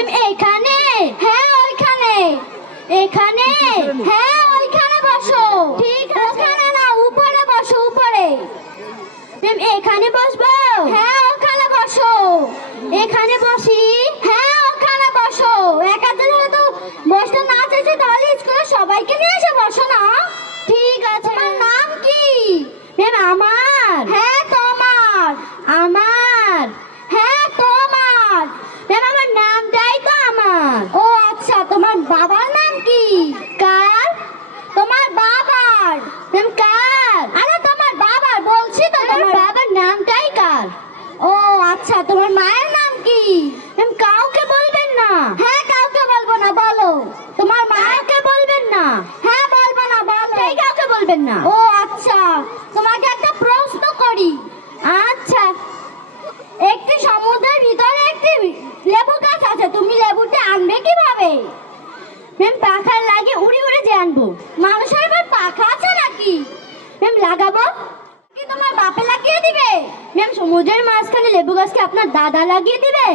এখানে, হ্যাঁ ওইখানে, এখানে, হ্যাঁ ওইখানে বসো। ঠিক আছে, ওখানে না, উপরে বসো, উপরে। এখানে বসবো, হ্যাঁ ওখানে বসো। এখানে বসি, হ্যাঁ ওখানে বসো। একাদের তো বসতে না চাইছে, তাহলে স্কুলে সবাইকে নিয়ে এসে বসো না। ঠিক আছে, তোমার নাম কি? আমার, হ্যাঁ তোমার। আমার, হ্যাঁ তোমার। আমার নামটাই তো আমার। ও আচ্ছা, তোমার বাবার নাম কি? কার? তোমার বাবার। কার? আরে তোমার বাবার বলছি তো, তোমার বাবার নামটাই কার? ও আচ্ছা, তোমার মায়ের নাম কি? কাউকে বলবেন না। হ্যাঁ কাউকে বলবো না, বলো। তোমার মাকে বলবেন না। হ্যাঁ বলবো না, বলো। কাউকে বলবেন না। ও আচ্ছা, তোমাকে একটা প্রশ্ন করি। আচ্ছা, একটি সমুদ্রের ভিতরে একটি লেবু গাছ আছে, তুমি লেবুটা আনবে কিভাবে? পাখা লাগিয়ে উড়ে উড়ে যে আনবো। মানুষের আবার পাখা আছে নাকি? লাগাবো কি তোমার বাপে লাগিয়ে দিবে? সমুদ্রের মাঝখানে লেবু গাছকে আপনার দাদা লাগিয়ে দিবে?